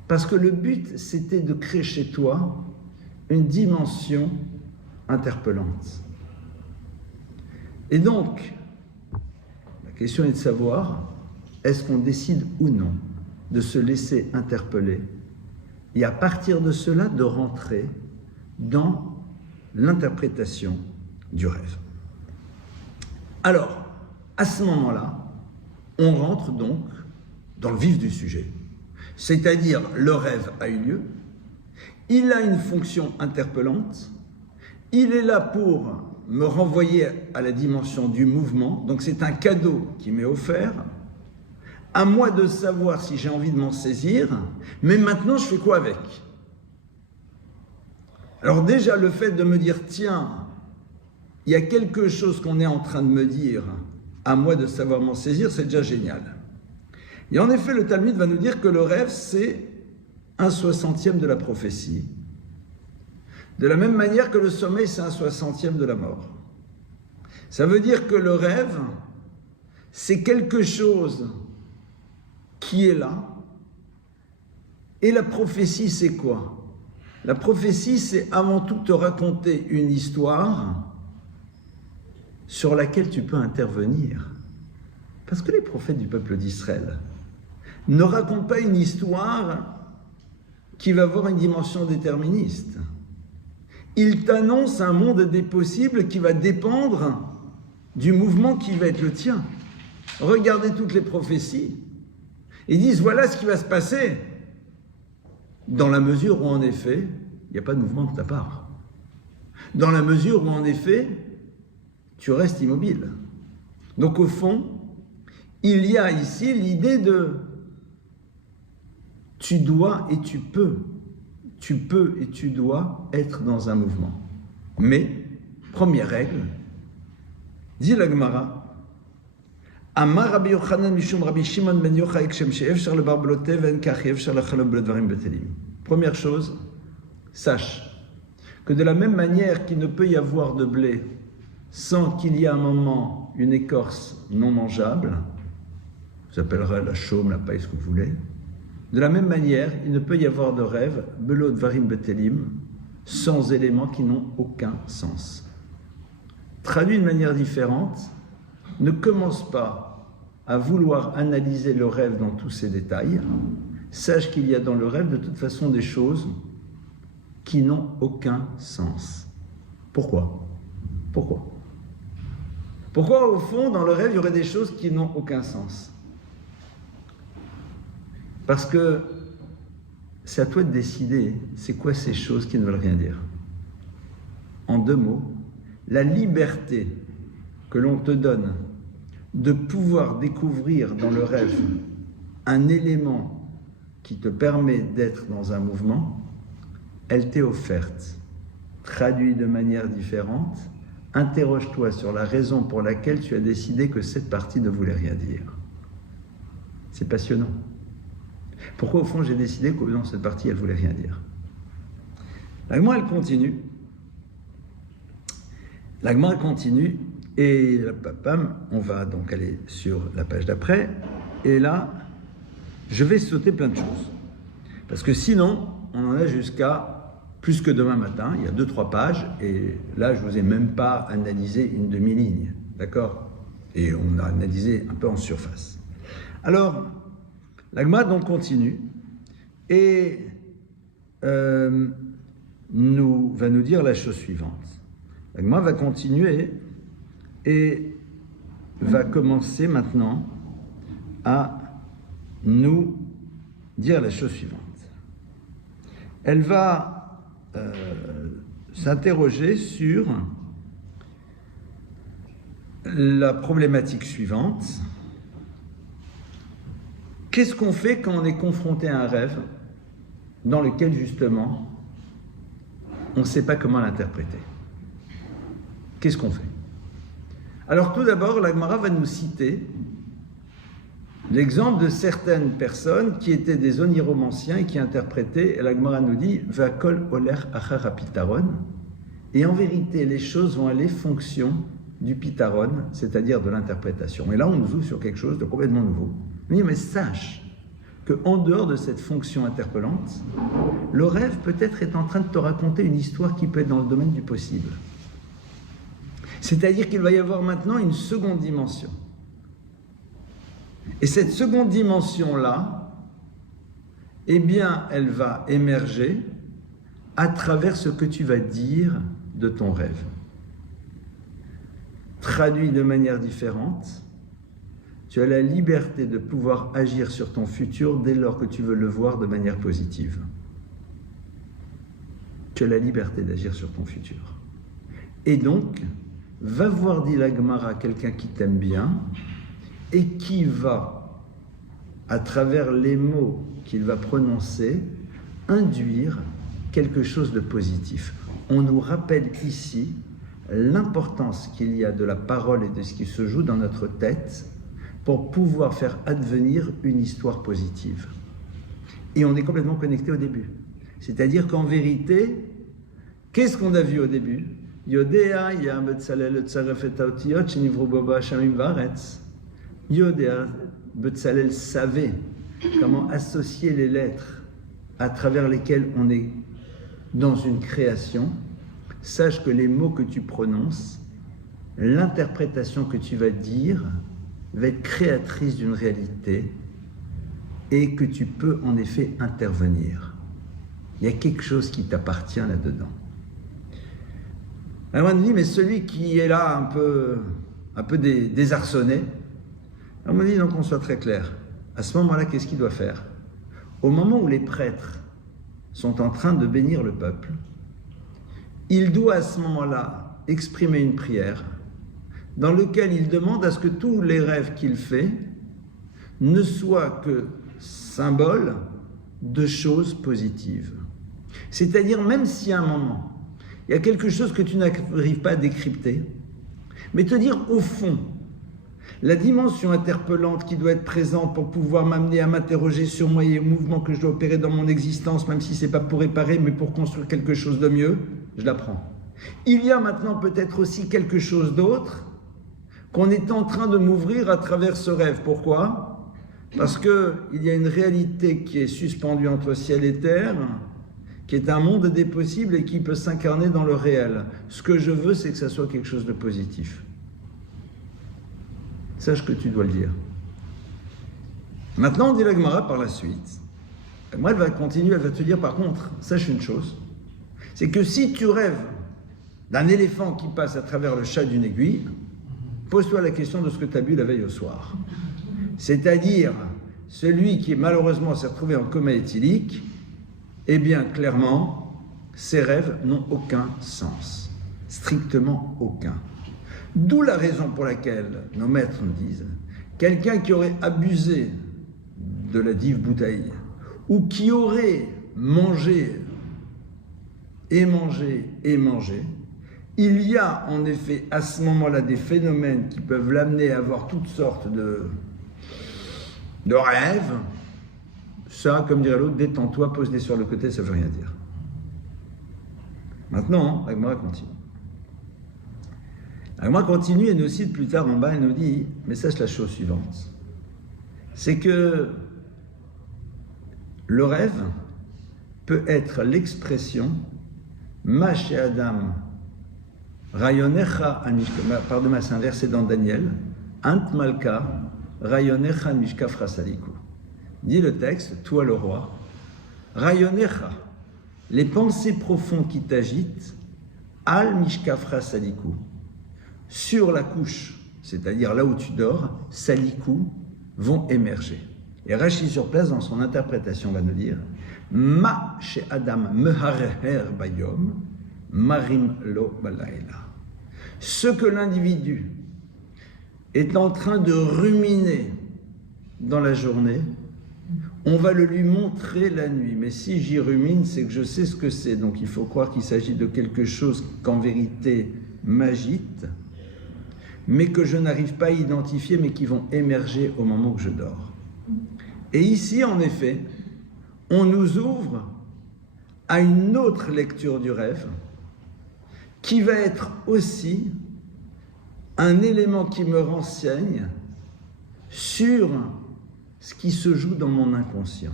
Parce que le but, c'était de créer chez toi une dimension, interpellante. Et donc, la question est de savoir, est-ce qu'on décide ou non de se laisser interpeller et à partir de cela de rentrer dans l'interprétation du rêve. Alors, à ce moment-là, on rentre donc dans le vif du sujet. C'est-à-dire, le rêve a eu lieu, il a une fonction interpellante, il est là pour me renvoyer à la dimension du mouvement, donc c'est un cadeau qui m'est offert, à moi de savoir si j'ai envie de m'en saisir, mais maintenant je fais quoi avec? Alors déjà le fait de me dire, tiens, il y a quelque chose qu'on est en train de me dire, à moi de savoir m'en saisir, c'est déjà génial. Et en effet, le Talmud va nous dire que le rêve, c'est 1/60e de la prophétie. De la même manière que le sommeil, c'est 1/60e de la mort. Ça veut dire que le rêve, c'est quelque chose qui est là. Et la prophétie, c'est quoi? La prophétie, c'est avant tout te raconter une histoire sur laquelle tu peux intervenir. Parce que les prophètes du peuple d'Israël ne racontent pas une histoire qui va avoir une dimension déterministe. Ils t'annoncent un monde des possibles qui va dépendre du mouvement qui va être le tien. Regardez toutes les prophéties. Ils disent, voilà ce qui va se passer, dans la mesure où, en effet, il n'y a pas de mouvement de ta part. Dans la mesure où, en effet, tu restes immobile. Donc, au fond, il y a ici l'idée de tu dois et tu peux et tu dois être dans un mouvement. Mais, première règle, dit la Gemara, Amar Rabbi Yochanan Mishum Rabbi Shimon ben Yochai Kshem she'efshar lebarbelote ve'en kach efshar lachalom beledvarim betelim. Première chose, sache que de la même manière qu'il ne peut y avoir de blé sans qu'il y ait à un moment une écorce non mangeable, vous appellerez la chaume, la paille, ce que vous voulez, de la même manière, il ne peut y avoir de rêve, belodvarim betelim, sans éléments qui n'ont aucun sens. Traduit de manière différente, ne commence pas à vouloir analyser le rêve dans tous ses détails. Sache qu'il y a dans le rêve de toute façon des choses qui n'ont aucun sens. Pourquoi? Pourquoi au fond, dans le rêve, il y aurait des choses qui n'ont aucun sens? Parce que c'est à toi de décider c'est quoi ces choses qui ne veulent rien dire. En deux mots, la liberté que l'on te donne de pouvoir découvrir dans le rêve un élément qui te permet d'être dans un mouvement, elle t'est offerte. Traduit de manière différente, interroge-toi sur la raison pour laquelle tu as décidé que cette partie ne voulait rien dire. C'est passionnant. Pourquoi au fond j'ai décidé que dans cette partie elle ne voulait rien dire? La Gemara elle continue. La Gemara continue et on va donc aller sur la page d'après et là je vais sauter plein de choses parce que sinon on en a jusqu'à plus que demain matin. Il y a 2-3 pages et là je vous ai même pas analysé une demi-ligne, d'accord? Et on a analysé un peu en surface. Alors la Gemara donc continue et va nous dire la chose suivante. La Gemara va continuer et va commencer maintenant à nous dire la chose suivante. Elle va s'interroger sur la problématique suivante. Qu'est-ce qu'on fait quand on est confronté à un rêve dans lequel justement on ne sait pas comment l'interpréter? Qu'est-ce qu'on fait? Alors tout d'abord, la Gemara va nous citer l'exemple de certaines personnes qui étaient des oniromanciens et qui interprétaient, et la Gemara nous dit « V'akol oler achar hapitaron » et en vérité, les choses vont aller fonction du pitaron, c'est-à-dire de l'interprétation. Et là, on nous ouvre sur quelque chose de complètement nouveau. On dit « Mais sache qu'en dehors de cette fonction interpellante, le rêve peut-être est en train de te raconter une histoire qui peut être dans le domaine du possible. C'est-à-dire qu'il va y avoir maintenant une seconde dimension. Et cette seconde dimension-là, eh bien, elle va émerger à travers ce que tu vas dire de ton rêve. Traduit de manière différente, tu as la liberté de pouvoir agir sur ton futur dès lors que tu veux le voir de manière positive. Tu as la liberté d'agir sur ton futur. Et donc, va voir, dit la Gemara, quelqu'un qui t'aime bien et qui va, à travers les mots qu'il va prononcer, induire quelque chose de positif. On nous rappelle ici l'importance qu'il y a de la parole et de ce qui se joue dans notre tête pour pouvoir faire advenir une histoire positive. Et on est complètement connecté au début. C'est-à-dire qu'en vérité, qu'est-ce qu'on a vu au début? Yodea, ya Betzalel tzaref et haotiyot shenivru bo hashamim vaaretz. Yodea, Betzalel savait comment associer les lettres à travers lesquelles on est dans une création. Sache que les mots que tu prononces, l'interprétation que tu vas dire, va être créatrice d'une réalité et que tu peux en effet intervenir. Il y a quelque chose qui t'appartient là-dedans. Alors on dit, mais celui qui est là un peu désarçonné, alors on dit, donc on soit très clair, à ce moment-là, qu'est-ce qu'il doit faire? Au moment où les prêtres sont en train de bénir le peuple, il doit à ce moment-là exprimer une prière dans laquelle il demande à ce que tous les rêves qu'il fait ne soient que symboles de choses positives. C'est-à-dire, même si à un moment, il y a quelque chose que tu n'arrives pas à décrypter, mais te dire au fond, la dimension interpellante qui doit être présente pour pouvoir m'amener à m'interroger sur moi et les mouvements que je dois opérer dans mon existence, même si ce n'est pas pour réparer, mais pour construire quelque chose de mieux, je la prends. Il y a maintenant peut-être aussi quelque chose d'autre qu'on est en train de m'ouvrir à travers ce rêve. Pourquoi? Parce qu'il y a une réalité qui est suspendue entre ciel et terre, qui est un monde des possibles et qui peut s'incarner dans le réel. Ce que je veux, c'est que ça soit quelque chose de positif. Sache que tu dois le dire. Maintenant, on dit la Gemara par la suite. Moi, elle va continuer, elle va te dire, par contre, sache une chose, c'est que si tu rêves d'un éléphant qui passe à travers le chat d'une aiguille, pose-toi la question de ce que tu as bu la veille au soir. C'est-à-dire, celui qui malheureusement s'est retrouvé en coma éthylique, eh bien, clairement, ses rêves n'ont aucun sens. Strictement aucun. D'où la raison pour laquelle nos maîtres nous disent, quelqu'un qui aurait abusé de la dive bouteille, ou qui aurait mangé, et mangé, et mangé, il y a en effet à ce moment-là des phénomènes qui peuvent l'amener à avoir toutes sortes de rêves. Ça, comme dirait l'autre, détends-toi, pose-les sur le côté, ça ne veut rien dire. Maintenant, la Gemara continue. La Gemara continue et nous cite plus tard en bas, elle nous dit, mais sache la chose suivante, c'est que le rêve peut être l'expression Ma chez Adam, Rayonecha Amishka, pardon, c'est un verset dans Daniel, Ant Malka, Rayonecha Mishka Frasaliku. Dit le texte, toi le roi, Rayonecha, les pensées profondes qui t'agitent, Al Mishka Frasaliku, sur la couche, c'est-à-dire là où tu dors, Saliku, vont émerger. Et Rashi sur place, dans son interprétation, va nous dire Ma chez Adam mehareher bayom, marim lo balayla. Ce que l'individu est en train de ruminer dans la journée, on va le lui montrer la nuit. Mais si j'y rumine, c'est que je sais ce que c'est. Donc il faut croire qu'il s'agit de quelque chose qu'en vérité m'agite, mais que je n'arrive pas à identifier, mais qui vont émerger au moment où je dors. Et ici, en effet, on nous ouvre à une autre lecture du rêve, qui va être aussi un élément qui me renseigne sur ce qui se joue dans mon inconscient.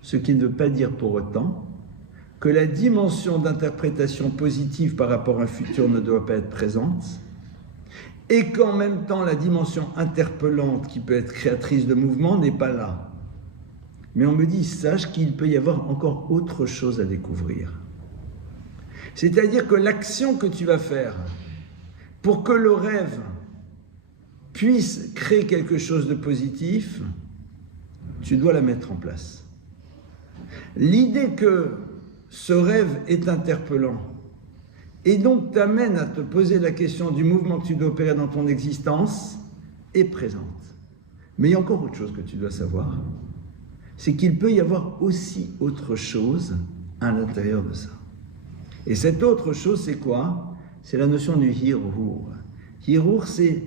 Ce qui ne veut pas dire pour autant que la dimension d'interprétation positive par rapport à un futur ne doit pas être présente, et qu'en même temps la dimension interpellante qui peut être créatrice de mouvement n'est pas là. Mais on me dit, sache qu'il peut y avoir encore autre chose à découvrir. C'est-à-dire que l'action que tu vas faire pour que le rêve puisse créer quelque chose de positif, tu dois la mettre en place. L'idée que ce rêve est interpellant et donc t'amène à te poser la question du mouvement que tu dois opérer dans ton existence est présente. Mais il y a encore autre chose que tu dois savoir, c'est qu'il peut y avoir aussi autre chose à l'intérieur de ça. Et cette autre chose, c'est quoi? C'est la notion du hirur. Hirur, c'est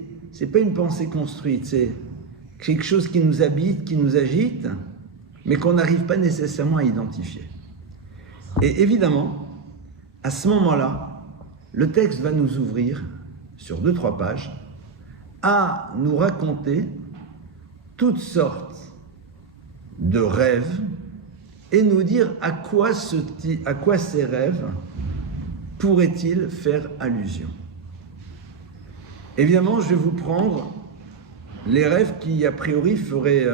pas une pensée construite, c'est quelque chose qui nous habite, qui nous agite, mais qu'on n'arrive pas nécessairement à identifier. Et évidemment, à ce moment-là, le texte va nous ouvrir, sur 2-3 pages, à nous raconter toutes sortes de rêves et nous dire à quoi ces rêves pourraient-ils faire allusion. Évidemment, je vais vous prendre les rêves qui, a priori, feraient...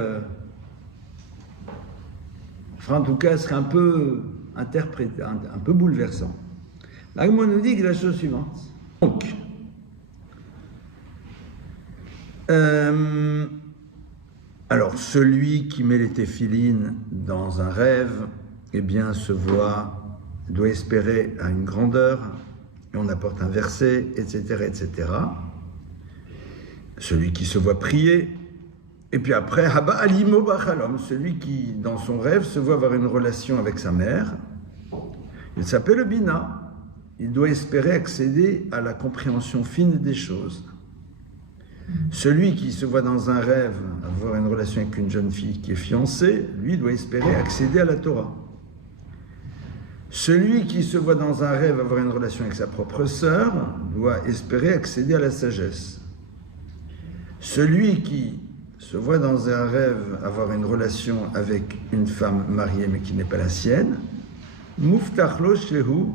en tout cas, seraient un peu interprétés, un peu bouleversants. L'Agma nous dit que la chose suivante. Donc, alors, celui qui met les téphilines dans un rêve, eh bien, doit espérer à une grandeur, et on apporte un verset, etc., etc. Celui qui se voit prier, et puis après, Haba alimo bachalom, celui qui, dans son rêve, se voit avoir une relation avec sa mère, il s'appelle le Bina. Il doit espérer accéder à la compréhension fine des choses. Celui qui se voit dans un rêve avoir une relation avec une jeune fille qui est fiancée, lui doit espérer accéder à la Torah. Celui qui se voit dans un rêve avoir une relation avec sa propre sœur doit espérer accéder à la sagesse. Celui qui se voit dans un rêve avoir une relation avec une femme mariée mais qui n'est pas la sienne, Muftach lo shehu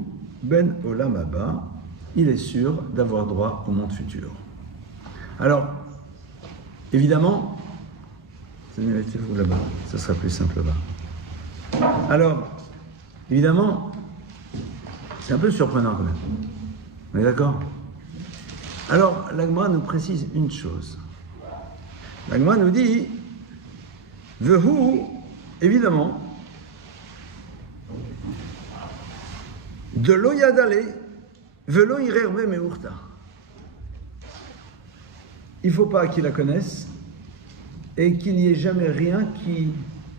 ben olam haba, il est sûr d'avoir droit au monde futur. Alors, évidemment, mettez-vous là-bas, ce sera plus simple là-bas. Alors, évidemment, c'est un peu surprenant quand même. On est d'accord? Alors, l'Agma nous précise une chose. L'Agma nous dit, Vehu, évidemment, de l'oyadale, velo irerbe meurta. Il ne faut pas qu'il la connaisse et qu'il n'y ait jamais rien qui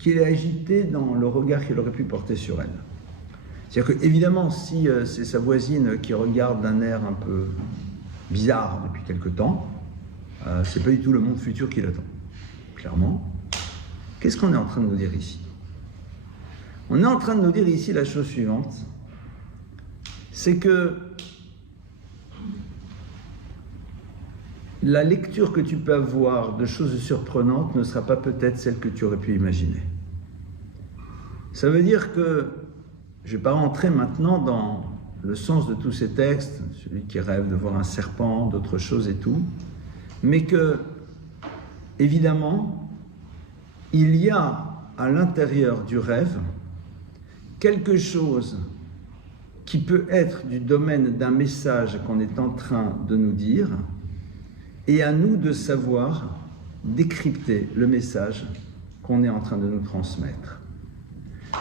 l'ait agité dans le regard qu'il aurait pu porter sur elle. C'est-à-dire qu'évidemment, si c'est sa voisine qui regarde d'un air un peu bizarre depuis quelque temps, c'est pas du tout le monde futur qui l'attend. Clairement. Qu'est-ce qu'on est en train de nous dire ici? On est en train de nous dire ici la chose suivante, c'est que la lecture que tu peux avoir de choses surprenantes ne sera pas peut-être celle que tu aurais pu imaginer. Ça veut dire que, je ne vais pas rentrer maintenant dans le sens de tous ces textes, celui qui rêve de voir un serpent, d'autres choses et tout, mais que, évidemment, il y a à l'intérieur du rêve quelque chose qui peut être du domaine d'un message qu'on est en train de nous dire, et à nous de savoir décrypter le message qu'on est en train de nous transmettre.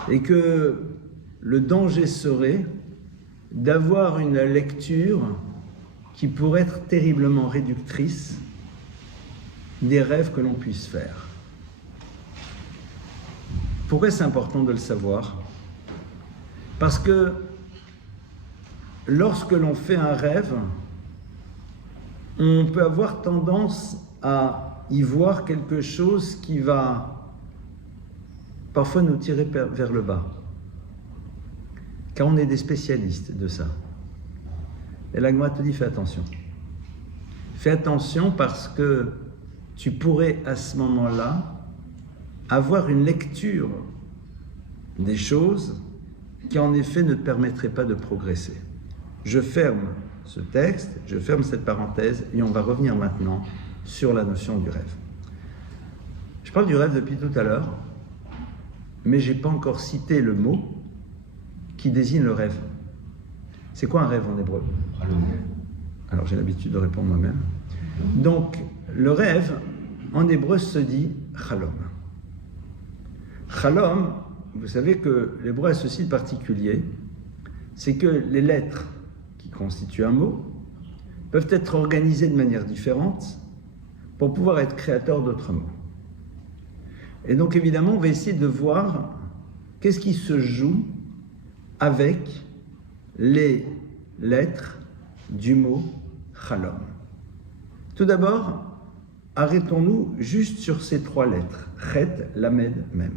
Et que le danger serait d'avoir une lecture qui pourrait être terriblement réductrice des rêves que l'on puisse faire. Pourquoi c'est important de le savoir? Parce que lorsque l'on fait un rêve, on peut avoir tendance à y voir quelque chose qui va parfois nous tirer vers le bas. Car on est des spécialistes de ça. Et l'Agma te dit, fais attention. Fais attention parce que tu pourrais à ce moment-là avoir une lecture des choses qui en effet ne te permettrait pas de progresser. Je ferme ce texte, je ferme cette parenthèse et on va revenir maintenant sur la notion du rêve. Je parle du rêve depuis tout à l'heure, mais je n'ai pas encore cité le mot qui désigne le rêve. C'est quoi un rêve en hébreu? Alors j'ai l'habitude de répondre moi-même. Donc le rêve en hébreu se dit chalom. Chalom, vous savez que l'hébreu a ceci de particulier, c'est que les lettres qui constituent un mot peuvent être organisées de manière différente pour pouvoir être créateurs d'autres mots. Et donc évidemment, on va essayer de voir qu'est-ce qui se joue avec les lettres du mot chalom. Tout d'abord, arrêtons-nous juste sur ces trois lettres, chet, lamed, mem.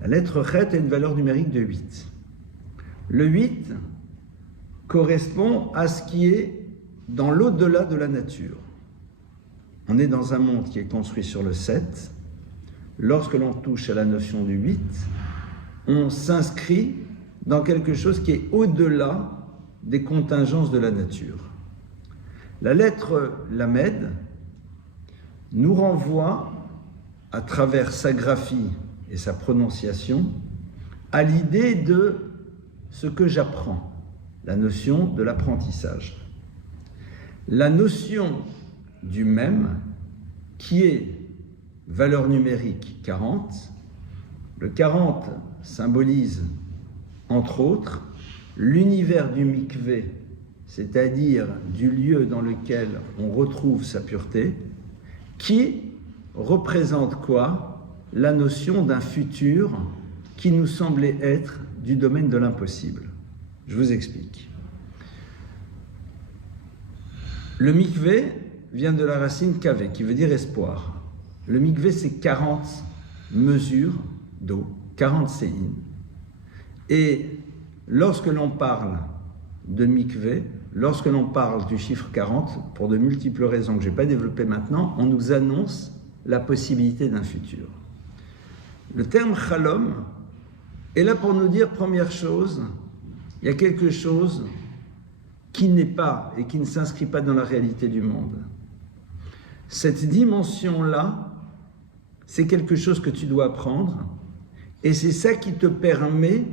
La lettre chet a une valeur numérique de 8. Le 8 correspond à ce qui est dans l'au-delà de la nature. On est dans un monde qui est construit sur le 7. Lorsque l'on touche à la notion du 8, on s'inscrit dans quelque chose qui est au-delà des contingences de la nature. La lettre lamed nous renvoie, à travers sa graphie et sa prononciation, à l'idée de ce que j'apprends, la notion de l'apprentissage. La notion du même, qui est valeur numérique 40, le 40 symbolise, entre autres, l'univers du mikvé, c'est-à-dire du lieu dans lequel on retrouve sa pureté, qui représente quoi? La notion d'un futur qui nous semblait être du domaine de l'impossible. Je vous explique. Le mikvé vient de la racine kavé, qui veut dire espoir. Le mikvé, c'est 40 mesures d'eau, 40 séines. Et lorsque l'on parle de mikvé, lorsque l'on parle du chiffre 40, pour de multiples raisons que je n'ai pas développées maintenant, on nous annonce la possibilité d'un futur. Le terme chalom est là pour nous dire, première chose, il y a quelque chose qui n'est pas et qui ne s'inscrit pas dans la réalité du monde. Cette dimension-là, c'est quelque chose que tu dois apprendre et c'est ça qui te permet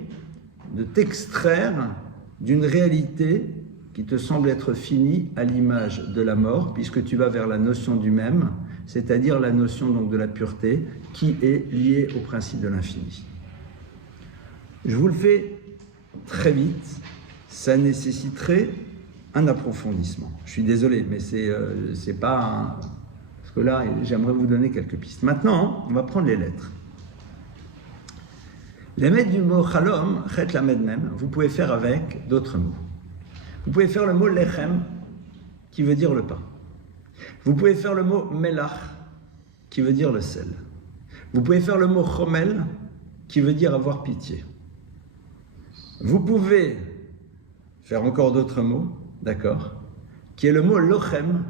de t'extraire d'une réalité qui te semble être finie à l'image de la mort, puisque tu vas vers la notion du même, c'est-à-dire la notion donc de la pureté, qui est liée au principe de l'infini. Je vous le fais très vite, ça nécessiterait un approfondissement. Je suis désolé, mais c'est pas... Parce que là, j'aimerais vous donner quelques pistes. Maintenant, on va prendre les lettres. Les lettres du mot chalom, chet lamed mem, vous pouvez faire avec d'autres mots. Vous pouvez faire le mot lechem, qui veut dire le pain. Vous pouvez faire le mot melach, qui veut dire le sel. Vous pouvez faire le mot chomel, qui veut dire avoir pitié. Vous pouvez faire encore d'autres mots, d'accord, qui est le mot lochem,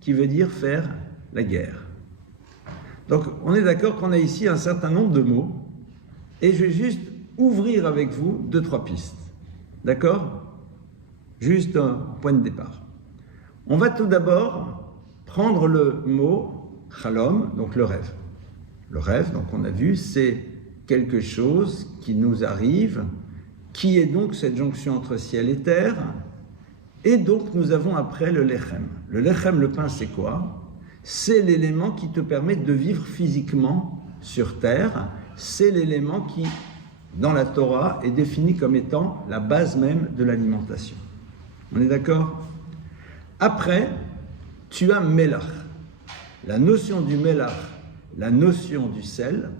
qui veut dire faire la guerre. Donc, on est d'accord qu'on a ici un certain nombre de mots, et je vais juste ouvrir avec vous 2-3 pistes. D'accord? Juste un point de départ. On va tout d'abord prendre le mot chalom, donc le rêve. Le rêve, donc on a vu, c'est quelque chose qui nous arrive, qui est donc cette jonction entre ciel et terre, et donc nous avons après le lechem. Le lechem, le pain, c'est quoi? C'est l'élément qui te permet de vivre physiquement sur terre, c'est l'élément qui, dans la Torah, est défini comme étant la base même de l'alimentation. On est d'accord? Après, tu as melach. La notion du melach, la notion du sel.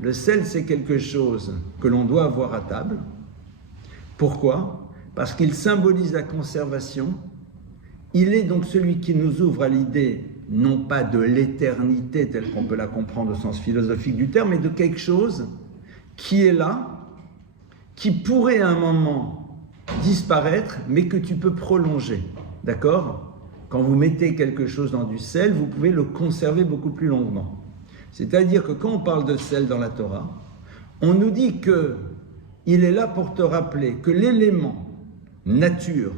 Le sel, c'est quelque chose que l'on doit avoir à table. Pourquoi? Parce qu'il symbolise la conservation. Il est donc celui qui nous ouvre à l'idée, non pas de l'éternité telle qu'on peut la comprendre au sens philosophique du terme, mais de quelque chose qui est là, qui pourrait à un moment disparaître, mais que tu peux prolonger. D'accord? Quand vous mettez quelque chose dans du sel, vous pouvez le conserver beaucoup plus longuement. C'est-à-dire que quand on parle de sel dans la Torah, on nous dit qu'il est là pour te rappeler que l'élément nature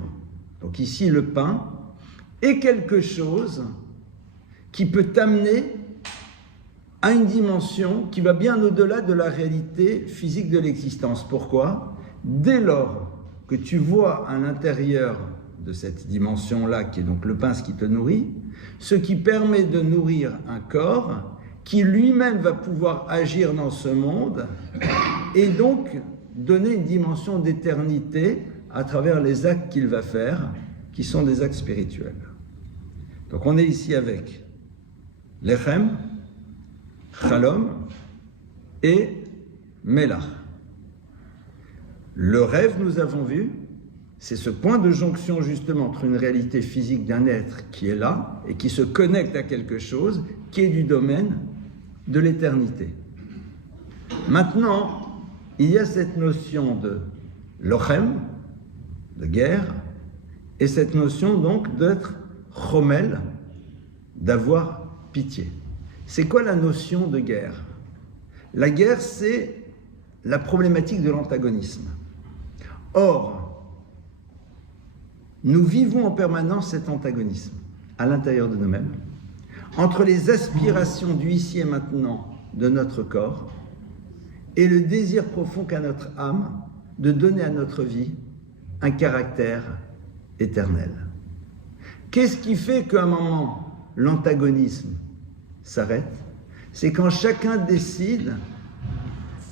donc ici le pain, est quelque chose qui peut t'amener à une dimension qui va bien au-delà de la réalité physique de l'existence. Pourquoi? Dès lors que tu vois à l'intérieur de cette dimension-là, qui est donc le pain, ce qui te nourrit, ce qui permet de nourrir un corps qui lui-même va pouvoir agir dans ce monde et donc donner une dimension d'éternité à travers les actes qu'il va faire, qui sont des actes spirituels. Donc on est ici avec Lechem, Chalom et Melach. Le rêve, nous avons vu, c'est ce point de jonction justement entre une réalité physique d'un être qui est là et qui se connecte à quelque chose qui est du domaine de l'éternité. Maintenant, il y a cette notion de lochem, de guerre, et cette notion donc d'être chomel, d'avoir pitié. C'est quoi la notion de guerre? La guerre, c'est la problématique de l'antagonisme. Or, nous vivons en permanence cet antagonisme à l'intérieur de nous-mêmes, entre les aspirations du ici et maintenant de notre corps et le désir profond qu'a notre âme de donner à notre vie un caractère éternel. Qu'est-ce qui fait qu'à un moment, l'antagonisme s'arrête? C'est quand chacun décide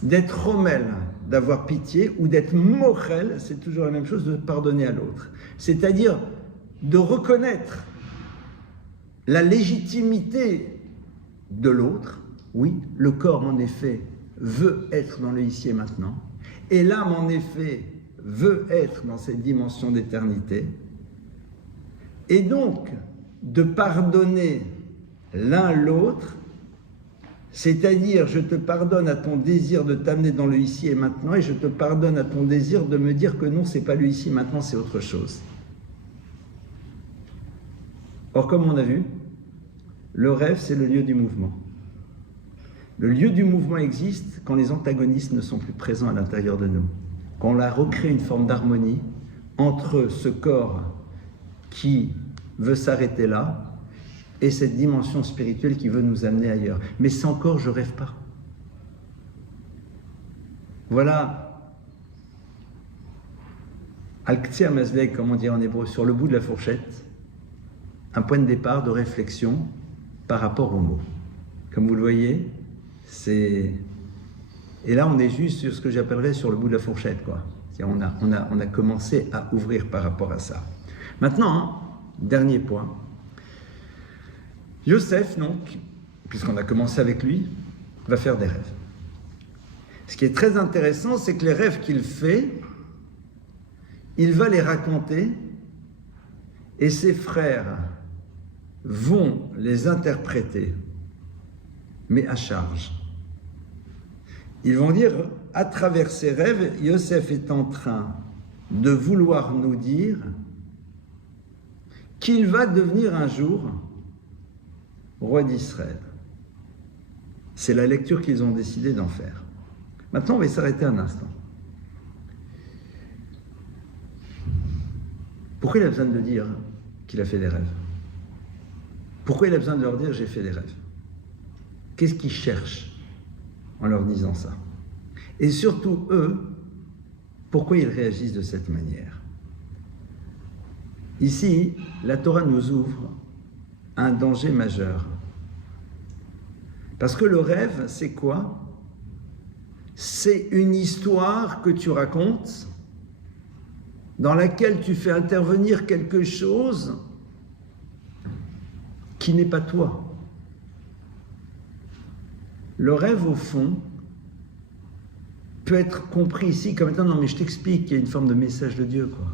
d'être romel, d'avoir pitié, ou d'être mochel, c'est toujours la même chose, de pardonner à l'autre. C'est-à-dire de reconnaître la légitimité de l'autre. Oui, le corps, en effet, veut être dans le ici et maintenant, et l'âme, en effet, veut être dans cette dimension d'éternité, et donc de pardonner l'un l'autre, c'est-à-dire je te pardonne à ton désir de t'amener dans le ici et maintenant, et je te pardonne à ton désir de me dire que non, c'est pas le ici et maintenant, c'est autre chose. Or, comme on a vu, le rêve, c'est le lieu du mouvement. Le lieu du mouvement existe quand les antagonistes ne sont plus présents à l'intérieur de nous. Quand on a recréé une forme d'harmonie entre ce corps qui veut s'arrêter là et cette dimension spirituelle qui veut nous amener ailleurs. Mais sans corps, je ne rêve pas. Voilà, al-Ktsir Mazleg, comme on dit en hébreu, sur le bout de la fourchette, un point de départ de réflexion par rapport aux mots. Comme vous le voyez, c'est... Et là, on est juste sur ce que j'appellerais sur le bout de la fourchette, quoi. On a commencé à ouvrir par rapport à ça. Maintenant, dernier point. Yosef, donc, puisqu'on a commencé avec lui, va faire des rêves. Ce qui est très intéressant, c'est que les rêves qu'il fait, il va les raconter et ses frères vont les interpréter, mais à charge. Ils vont dire, à travers ses rêves, Yosef est en train de vouloir nous dire qu'il va devenir un jour roi d'Israël. C'est la lecture qu'ils ont décidé d'en faire. Maintenant, on va s'arrêter un instant. Pourquoi il a besoin de dire qu'il a fait des rêves? Pourquoi il a besoin de leur dire j'ai fait des rêves? Qu'est-ce qu'ils cherchent en leur disant ça? Et surtout, eux, pourquoi ils réagissent de cette manière? Ici, la Torah nous ouvre un danger majeur. Parce que le rêve, c'est quoi? C'est une histoire que tu racontes dans laquelle tu fais intervenir quelque chose qui n'est pas toi. Le rêve, au fond, peut être compris ici comme étant, non mais je t'explique, il y a une forme de message de Dieu, quoi.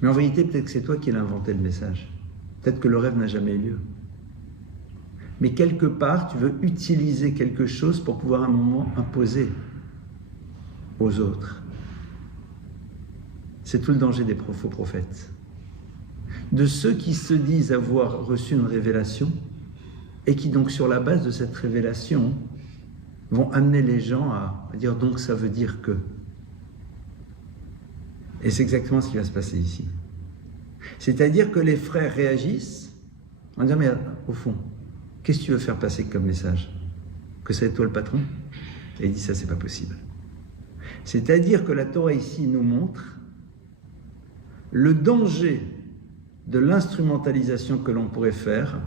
Mais en vérité, peut-être que c'est toi qui l'as inventé le message. Peut-être que le rêve n'a jamais eu lieu. Mais quelque part, tu veux utiliser quelque chose pour pouvoir à un moment imposer aux autres. C'est tout le danger des faux prophètes. De ceux qui se disent avoir reçu une révélation et qui donc sur la base de cette révélation vont amener les gens à dire donc ça veut dire que. Et c'est exactement ce qui va se passer ici. C'est-à-dire que les frères réagissent en disant, mais au fond, qu'est-ce que tu veux faire passer comme message? Que c'est toi le patron? Et il dit, ça c'est pas possible. C'est-à-dire que la Torah ici nous montre le danger de l'instrumentalisation que l'on pourrait faire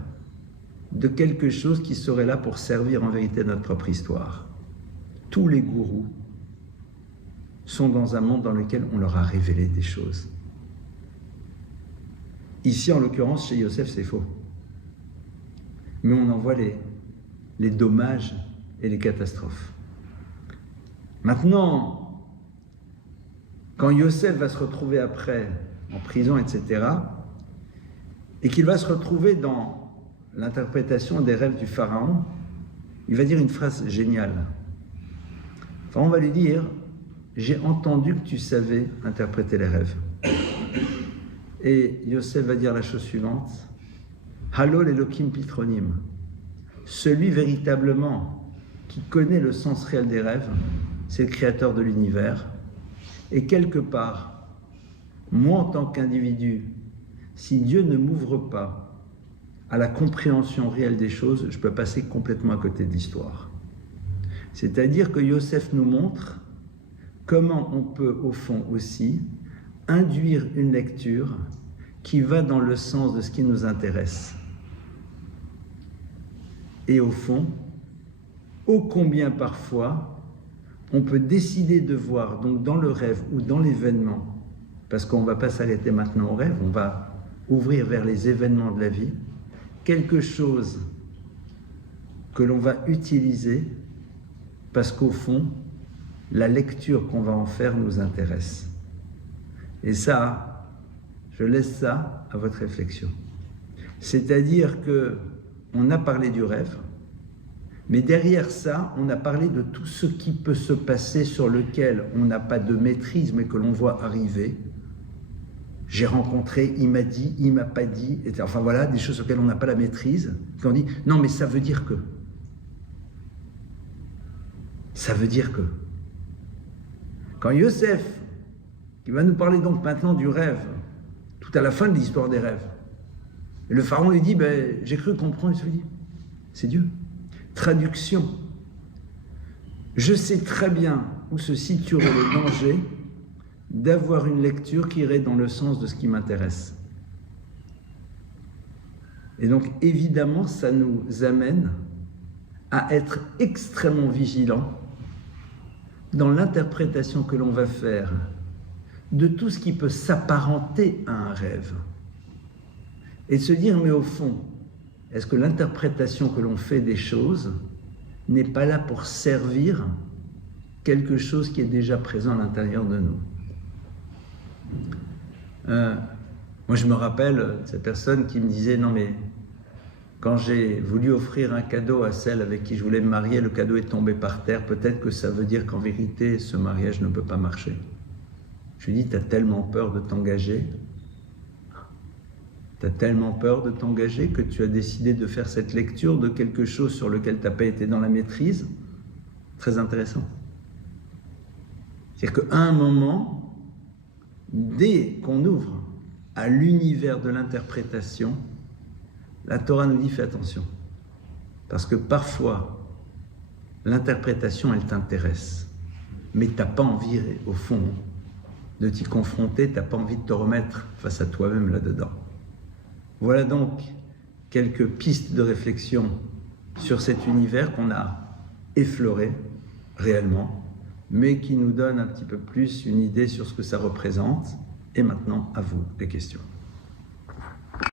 de quelque chose qui serait là pour servir en vérité notre propre histoire. Tous les gourous sont dans un monde dans lequel on leur a révélé des choses. Ici, en l'occurrence, chez Yosef, c'est faux. Mais on en voit les dommages et les catastrophes. Maintenant, quand Yosef va se retrouver après en prison, etc., et qu'il va se retrouver dans l'interprétation des rêves du pharaon, il va dire une phrase géniale. Enfin, on va lui dire, j'ai entendu que tu savais interpréter les rêves. Et Yosef va dire la chose suivante, Halol Elohim Pitronim, celui véritablement qui connaît le sens réel des rêves, c'est le créateur de l'univers. Et quelque part, moi en tant qu'individu, si Dieu ne m'ouvre pas à la compréhension réelle des choses, je peux passer complètement à côté de l'histoire. C'est-à-dire que Yosef nous montre comment on peut, au fond aussi, induire une lecture qui va dans le sens de ce qui nous intéresse. Et au fond, ô combien parfois, on peut décider de voir, donc dans le rêve ou dans l'événement, parce qu'on ne va pas s'arrêter maintenant au rêve, on va ouvrir vers les événements de la vie, quelque chose que l'on va utiliser parce qu'au fond, la lecture qu'on va en faire nous intéresse. Et ça, je laisse ça à votre réflexion. C'est-à-dire qu'on a parlé du rêve, mais derrière ça, on a parlé de tout ce qui peut se passer sur lequel on n'a pas de maîtrise, mais que l'on voit arriver. J'ai rencontré, il m'a dit, il m'a pas dit, etc. Enfin voilà, des choses sur lesquelles on n'a pas la maîtrise. Qu'on dit, non mais ça veut dire que. Ça veut dire que. Quand Yosef, qui va nous parler donc maintenant du rêve, tout à la fin de l'histoire des rêves, et le pharaon lui dit, ben, j'ai cru comprendre, il se dit, c'est Dieu. Traduction. Je sais très bien où se situerait le danger d'avoir une lecture qui irait dans le sens de ce qui m'intéresse. Et donc, évidemment, ça nous amène à être extrêmement vigilants dans l'interprétation que l'on va faire de tout ce qui peut s'apparenter à un rêve. Et de se dire, mais au fond, est-ce que l'interprétation que l'on fait des choses n'est pas là pour servir quelque chose qui est déjà présent à l'intérieur de nous? Moi, je me rappelle de cette personne qui me disait, non mais quand j'ai voulu offrir un cadeau à celle avec qui je voulais me marier, le cadeau est tombé par terre, peut-être que ça veut dire qu'en vérité, ce mariage ne peut pas marcher. Je lui dis, t'as tellement peur de t'engager, t'as tellement peur de t'engager que tu as décidé de faire cette lecture de quelque chose sur lequel t'as pas été dans la maîtrise. Très intéressant. C'est-à-dire qu'à un moment, dès qu'on ouvre à l'univers de l'interprétation, la Torah nous dit fais attention. Parce que parfois, l'interprétation, elle t'intéresse. Mais tu n'as pas envie, au fond, de t'y confronter, tu n'as pas envie de te remettre face à toi-même là-dedans. Voilà donc quelques pistes de réflexion sur cet univers qu'on a effleuré réellement, mais qui nous donne un petit peu plus une idée sur ce que ça représente. Et maintenant, à vous, les questions.